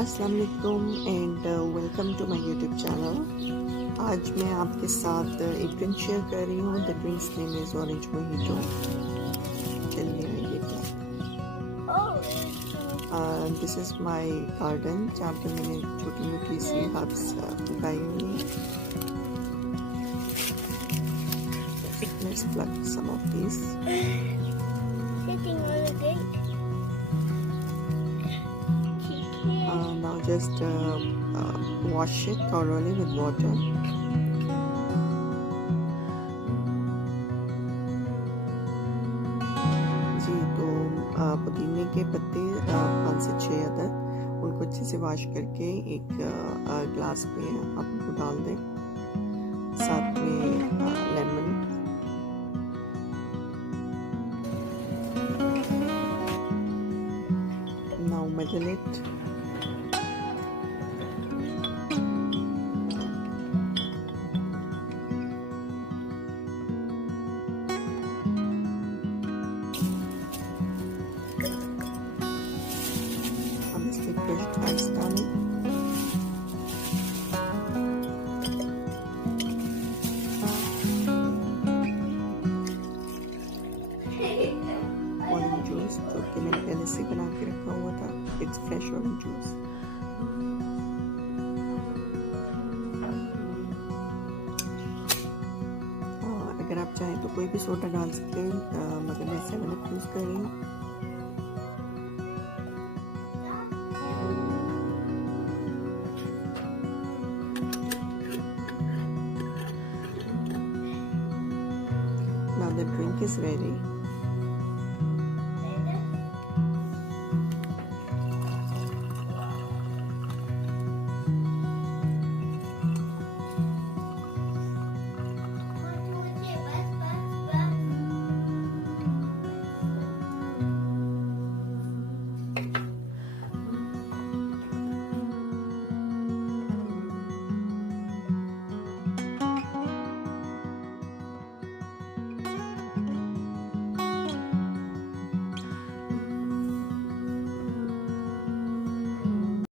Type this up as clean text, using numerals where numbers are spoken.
अस्सलाम वालेकुम and welcome to my YouTube channel. आज मैं आपके साथ एक ड्रिंक शेयर कर रही हूँ। The drinks name is orange mojito. चलिए ये दिस इज़ माय गार्डन जहाँ पे मैंने छोटी मोटी सी हर्ब्स उगाई हुई हैं। Let's pluck some of these. Sitting on a drink. Now just wash it thoroughly with water. जी तो पुदीने के पत्ते 5 से 6 अदद, उनको अच्छे से वॉश करके एक ग्लास में आप उनको डाल दें, साथ में लेमन, now muddle it. अब इसमें क्रश्ड आइस डालें, ऑरेंज जूस जो कि मैंने पहले से बना के रखा हुआ था, इट्स फ्रेश ऑरेंज जूस। अगर आप चाहें तो कोई भी सोडा डाल सकते हैं, मगर मैं 7 यूज़ कर रही हूँ। Now the drink is ready.